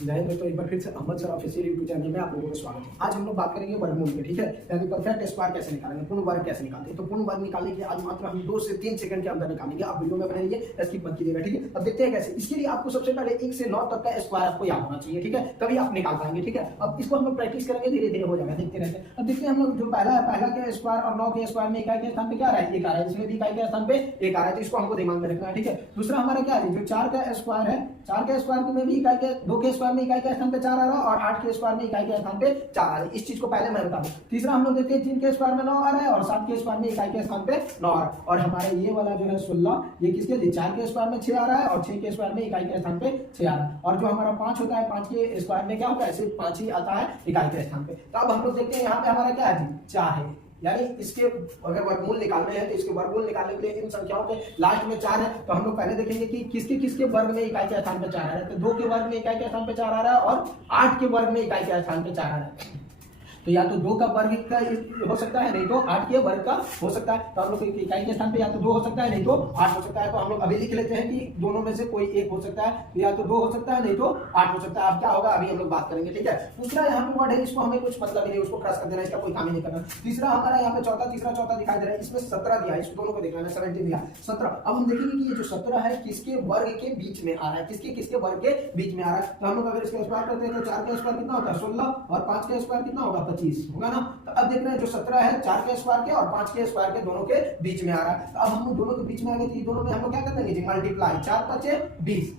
जय दोस्तों, एक बार फिर से Ahmad sir official YouTube channel में आप लोगों का स्वागत है। आज हम लोग बात करेंगे वर्गमूल की, ठीक है, यानी परफेक्ट स्क्वायर कैसे निकालेंगे, पूर्ण वर्ग कैसे निकालते हैं। तो पूर्ण वर्ग निकालने के लिए आज मात्र हम 2 से 3 सेकंड के अंदर निकालेंगे। आप वीडियो में बने रहिए, स्किप मत कीजिएगा, ठीक है। अब देखते हैं कैसे। इसके लिए आपको सबसे पहले 1 से 9 तक का स्क्वायर आपको याद होना चाहिए, ठीक है, तभी आप निकाल पाएंगे, ठीक है। अब इसको हम लोग प्रैक्टिस करेंगे, धीरे धीरे हो जाएगा, देखते रहते हैं। अब देखते हैं हम लोग जो पहला है, पहला के स्क्वायर और 9 के स्क्वायर में इकाई के स्थान पे क्या आ रहा है, 1 आ रहा है, इसमें भी इकाई के स्थान पे 1 आ रहा है, तो इसको हमको दिमाग में रखना है, ठीक है। दूसरा हमारा क्या है, जो 4 का स्क्वायर है, 4 के स्क्वायर में भी इकाई के, 2 के स्क्वायर में इकाई के स्थान पे 4 आ रहा है और 8 के स्क्वायर में इकाई के स्थान पे 4 आ रहा है। इस चीज को पहले मैं बता दूं। तीसरा हम लोग देखते हैं 3 के स्क्वायर में 9 आ रहा है और 7 के स्क्वायर में इकाई के स्थान पे 9 आ रहा है। और हमारा ये वाला जो है 16, ये किसके लिए, 4 के स्क्वायर में 6 आ रहा है और 6 के स्क्वायर में इकाई के स्थान पे 6 आ रहा है। और जो हमारा 5 होता है, 5 के स्क्वायर में क्या होता है, सिर्फ 5 ही आता है इकाई के स्थान पे। तो अब हम लोग देखते हैं यहाँ पे हमारा क्या है, 4 है, यानी इसके अगर वर्गमूल निकालने हैं तो इसके वर्गमूल निकालने के लिए इन संख्याओं के लास्ट में 4 है, तो हम लोग पहले देखेंगे कि किसके किसके वर्ग में इकाई के स्थान पे 4 आ रहा है। तो 2 के वर्ग में इकाई के स्थान पे 4 आ रहा है और 8 के वर्ग में इकाई के स्थान पे 4 आ रहा है। तो या तो 2 का वर्ग का हो सकता है, नहीं तो 8 के वर्ग का हो सकता है। तो हम लोग इकाई के स्थान पे या तो 2 हो सकता है, नहीं तो 8 हो सकता है। तो हम लोग अभी लिख लेते हैं कि दोनों में से कोई एक हो सकता है, या तो 2 हो सकता है, नहीं तो 8 हो सकता है। अब क्या होगा अभी हम लोग बात करेंगे, ठीक है। दूसरा यहाँ पे वर्ड है, इसको हमें कुछ मतलब नहीं, उसको क्रॉस कर देना, इसका कोई काम ही नहीं करना। तीसरा हमारा यहाँ पे चौथा, तीसरा चौथा दिखाई दे रहा है, इसमें 17 दिया है, इसको दोनों को देखना है, 17 दिया 17। अब हम देखेंगे कि ये जो 17 है किसके वर्ग के बीच में आ रहा है, किसके किसके वर्ग के बीच में आ रहा है। तो हम लोग अगर इसका स्क्वायर करते हैं तो 4 का स्क्वायर कितना होता है, 16, और 5 का स्क्वायर कितना होगा, 25 होगा ना। तो अब देख रहे हैं जो 17 है 4 के स्क्वायर के और 5 के स्क्वायर के दोनों के बीच में आ रहा है। तो अब हम लोग दोनों के बीच में आ गए, तो दोनों में हम लोग क्या कर देंगे जी, मल्टीप्लाई, 4 5 20,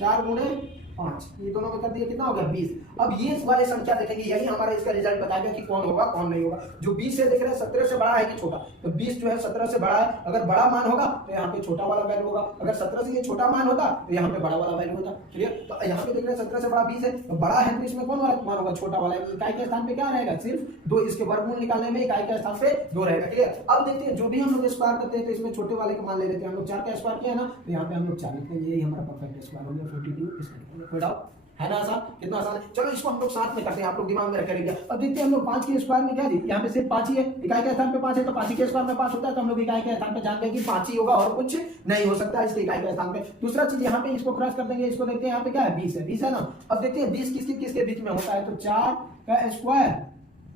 4 गुणे 5, ये दोनों में कर दिया, कितना हो गया 20। अब ये वाले संख्या देखेंगे, यही हमारा इसका रिजल्ट बताएगा कि कौन होगा कौन नहीं होगा। जो 20 है देख रहे हैं 17 से बड़ा है कि छोटा, तो 20 जो है 17 से बड़ा है। अगर बड़ा मान होगा तो यहाँ पे छोटा वाला वैल्यू होगा, अगर 17 से ये छोटा मान होता तो यहाँ पे बड़ा वाला वैल्यू होता, क्लियर। तो यहाँ पे देख रहे हैं 17 से बड़ा 20 है, तो बड़ा है तो इसमें कौन वाला मान होगा, छोटा वाला। इकाई के स्थान पे क्या रहेगा, सिर्फ 2, इसके वर्गमूल निकालने में इकाई के स्थान पे 2 रहेगा, क्लियर। अब देखते हैं जो भी हम लोग स्क्वायर करते हैं तो इसमें छोटे वाले का मान ले लेते हैं। हम लोग 4 का स्क्वायर किया है ना, तो यहाँ पे हम लोग 4 लिखते हैं, यही हमारा परफेक्ट स्क्वायर हो गया 42, इसका कोई डाउट है ना, आसान, कितना आसान है। चलो इसको हम लोग साथ में करते हैं, आप लोग दिमाग में रख करेंगे। अब देखते हैं हम लोग 5 के स्क्वायर में क्या जी, यहाँ पे सिर्फ 5 ही है, इकाई के स्थान पे 5 है, तो 5 के स्क्वायर में 5 होता है, तो हम लोग इकाई के स्थान पे जानते हैं कि 5 ही होगा और कुछ नहीं हो सकता इसके इकाई के स्थान पे। दूसरा चीज यहाँ पे इसको क्रॉस कर देंगे, इसको देखते हैं यहाँ पे क्या है, 20 है, 20 है ना। अब देखते हैं 20 किसके किसके बीच में होता है, तो 4 का स्क्वायर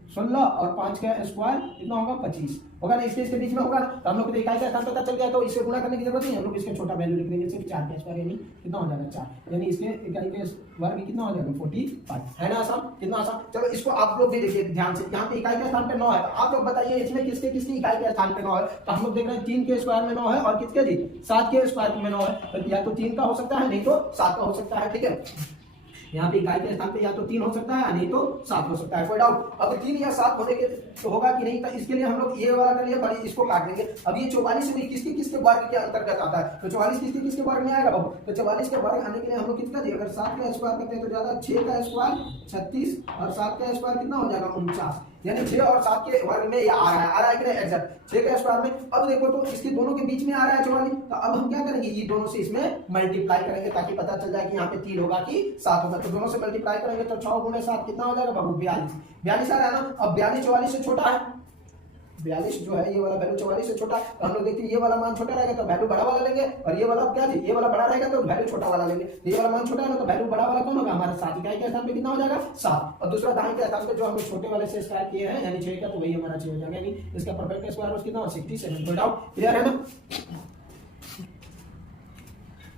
16 और 5 का स्क्वायर कितना होगा, 25 होगा ना, इसके बीच में होगा। तो हम लोग को इकाई का स्थान पता चल गया, तो इसे गुणा करने की जरूरत नहीं, हम लोग इसके छोटा वैल्यू लिख देंगे, सिर्फ 4 का स्क्वायर यानी कितना हो जाएगा 4, यानी इसके इकाई के वर्ग कितना हो जाएगा 45, है ना, आसान, कितना आसान। चलो इसको आप लोग भी देखिए ध्यान से, यहाँ पे इकाई के स्थान पे 9 है, तो आप लोग बताइए इसमें किसके किसकी इकाई के स्थान पे 9 है। तो हम लोग देख रहे हैं 3 के स्क्वायर में 9 है और किसके जी, 7 के स्क्वायर में 9 है, तो या तो 3 का हो सकता है, नहीं तो 7 का हो सकता है, ठीक है। यहाँ पे इकाई के स्थान पे या तो 3 हो सकता है, नहीं तो 7 हो सकता है, कोई डाउट। अब 3 या 7 होने के तो होगा कि नहीं, तो इसके लिए हम लोग ये वाला कर लिया, बड़ी इसको काट देंगे। अब ये 44 में किसके किसके वर्ग के अंतर्गत आता है, तो 44 किसके किसके वर्ग में आएगा बाबू, तो 44 के वर्ग आने के लिए हम लोग कितना दिए, अगर 7 का स्क्वायर करते हैं तो ज्यादा, 6 का स्क्वायर 36 और 7 का स्क्वायर कितना हो जाएगा 49, यानी 6 और 7 के वर्ग में ये आ रहा है कि नहीं, एग्जैक्ट 6 के स्क्वायर में। अब देखो तो इसके दोनों के बीच में आ रहा है 44, तो अब हम क्या करेंगे, ये दोनों से इसमें मल्टीप्लाई करेंगे ताकि पता चल जाए कि यहाँ पे 3 होगा कि 7 होगा। तो दोनों से मल्टीप्लाई करेंगे तो 6 गुणे 7 कितना हो जाएगा बाबू, 42, 42 आ रहा है ना। अब 42 44 से छोटा है, 42 जो है ये वाला वैल्यू 44 से छोटा, तो हम लोग देखते हैं ये वाला मान छोटा रहेगा तो वैल्यू बड़ा वाला लेंगे, और ये वाला क्या जी, ये वाला बड़ा रहेगा तो वैल्यू छोटा वाला लेंगे। ये वाला मान छोटा है ना, तो वैल्यू बड़ा वाला कौन होगा, हमारा 7, इकाई के स्थान पे कितना हो जाएगा 7, और दूसरा दाएं के स्थान पे जो हम छोटे वाले से स्क्वायर किए हैं यानी 6 का, तो वही हमारा 6 हो जाएगा, यानी इसका परफेक्ट स्क्वायर कितना हो 67, कोई डाउट, क्लियर है ना।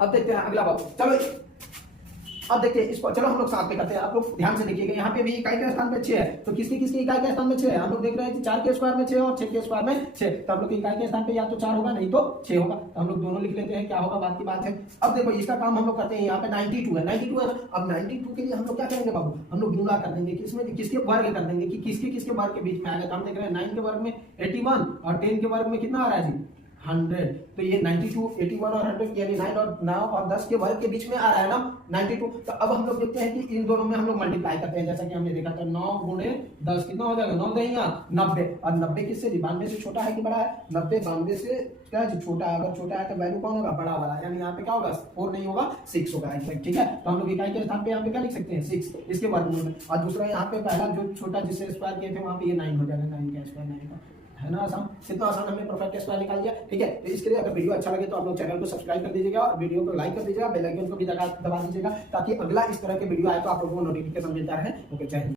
अब देखते हैं अगला बात, चलो अब देखिए इसको, चलो हम लोग साथ में करते हैं, आप लोग ध्यान से देखिएगा। यहाँ पे भी इकाई के स्थान पे 6 है, तो किसकी किसकी इकाई के स्थान में 6 है, हम लोग देख रहे हैं कि 4 के स्क्वायर में 6 और 6 के स्क्वायर में 6, तो हम लोग इकाई के स्थान पे या तो 4 होगा, नहीं तो 6 होगा, तो हम लोग दोनों लिख लेते हैं, क्या होगा बात की बात है। अब देखो इसका काम हम लोग करते हैं, यहाँ पे 92 है, 92 है ना। अब 92 के लिए हम लोग क्या करेंगे बाबू, हम लोग गुणा कर देंगे, किसमें किसके वर्ग कर देंगे कि किसके किसके वर्ग के बीच में आएगा। तो हम देख रहे हैं 9 के वर्ग में 81 और 10 के वर्ग में कितना आ रहा है जी 100, तो ये 92 81 और 100 यानी 9 और 10 के वर्ग के बीच में आ रहा है ना 92। तो अब हम लोग देखते हैं कि इन दोनों में हम लोग मल्टीप्लाई करते हैं, जैसा कि हमने देखा था 9 गुणे 10 कितना हो जाएगा 9 देंगे 90, और 90 किससे 92 से छोटा है कि बड़ा है, 90 92 से क्या है छोटा है, अगर छोटा है तो वैल्यू कौन होगा बड़ा वाला, यानी यहाँ पे क्या होगा 4 नहीं होगा 6 होगा, ठीक है। तो हम लोग इकाई के स्थान पे यहाँ पे क्या लिख सकते हैं 6 इसके वर्गमूल में, और दूसरा यहाँ पे पहला जो छोटा जिससे स्क्वायर किए थे वहां पे ये 9 हो जाएगा, 9 का स्क्वायर 9 का है ना आसान, कितना आसान हमने परफेक्ट स्क्वायर निकाल दिया। ठीक है, तो इसके लिए अगर वीडियो अच्छा लगे तो आप लोग चैनल को सब्सक्राइब कर दीजिएगा और वीडियो को लाइक कर दीजिएगा, बेल आइकन को भी दबा दीजिएगा ताकि अगला इस तरह के वीडियो आए तो आप लोगों को नोटिफिकेशन मिलता रहे। ओके, जय हिंद।